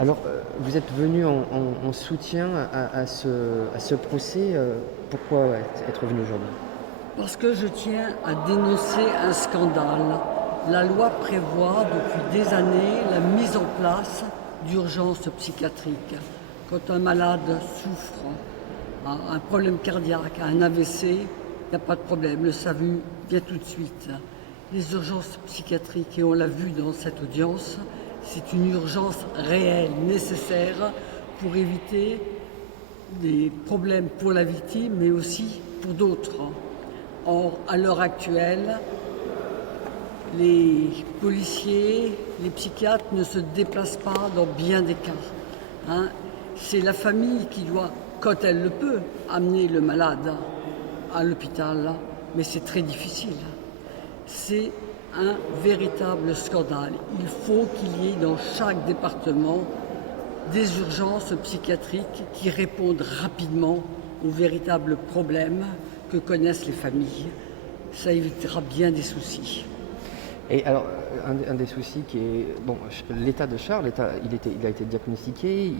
Alors, vous êtes venu en soutien à ce procès. Pourquoi être venu aujourd'hui? Parce que je tiens à dénoncer un scandale. La loi prévoit depuis des années la mise en place d'urgences psychiatriques. Quand un malade souffre, a un problème cardiaque, a un AVC, il n'y a pas de problème, le SAMU vient tout de suite. Les urgences psychiatriques, et on l'a vu dans cette audience, c'est une urgence réelle, nécessaire pour éviter des problèmes pour la victime, mais aussi pour d'autres. Or, à l'heure actuelle, les policiers, les psychiatres ne se déplacent pas dans bien des cas. Hein. C'est la famille qui doit, quand elle le peut, amener le malade à l'hôpital, mais c'est très difficile. C'est un véritable scandale. Il faut qu'il y ait dans chaque département des urgences psychiatriques qui répondent rapidement aux véritables problèmes que connaissent les familles. Ça évitera bien des soucis. Et alors, un des soucis qui est... Bon, l'état de Charles, il a été diagnostiqué,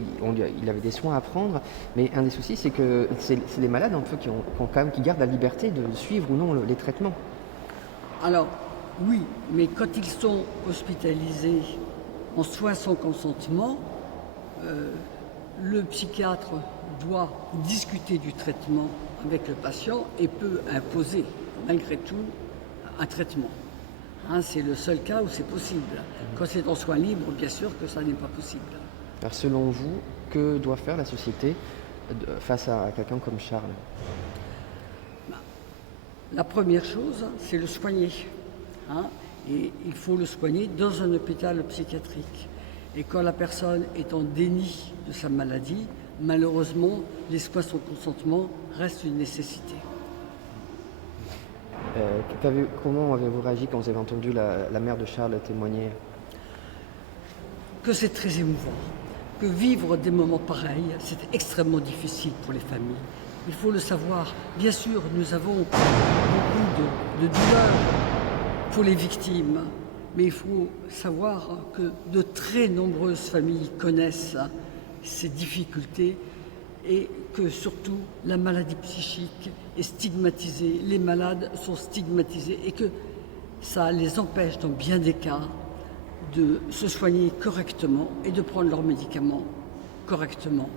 il avait des soins à prendre, mais un des soucis, c'est que c'est les malades un peu qui gardent la liberté de suivre ou non les traitements. Alors, oui, mais quand ils sont hospitalisés en soins sans consentement, le psychiatre doit discuter du traitement avec le patient et peut imposer, malgré tout, un traitement. Hein, c'est le seul cas où c'est possible. Quand c'est en soins libres, bien sûr que ça n'est pas possible. Alors, selon vous, que doit faire la société face à quelqu'un comme Charles? La première chose, c'est le soigner. Hein, et il faut le soigner dans un hôpital psychiatrique. Et quand la personne est en déni de sa maladie, malheureusement, les soins sans consentement restent une nécessité. Comment avez-vous réagi quand vous avez entendu la mère de Charles témoigner? Que c'est très émouvant, que vivre des moments pareils, c'est extrêmement difficile pour les familles. Il faut le savoir. Bien sûr, nous avons beaucoup de douleur pour les victimes, mais il faut savoir que de très nombreuses familles connaissent ces difficultés et que surtout la maladie psychique est stigmatisée, les malades sont stigmatisés et que ça les empêche dans bien des cas de se soigner correctement et de prendre leurs médicaments correctement,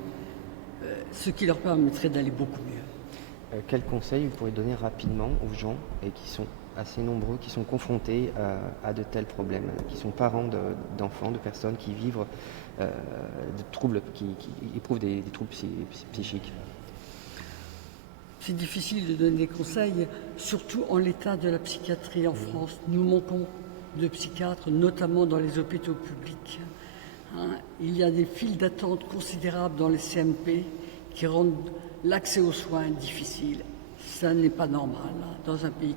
ce qui leur permettrait d'aller beaucoup mieux. Quel conseil vous pourriez donner rapidement aux gens et qui sont assez nombreux, qui sont confrontés à de tels problèmes, qui sont parents d'enfants, de personnes qui vivent de troubles, qui éprouvent des troubles psychiques? C'est difficile de donner des conseils, surtout en l'état de la psychiatrie en France. Nous manquons de psychiatres, notamment dans les hôpitaux publics. Hein, il y a des files d'attente considérables dans les CMP qui rendent l'accès aux soins difficile. Ça n'est pas normal dans un pays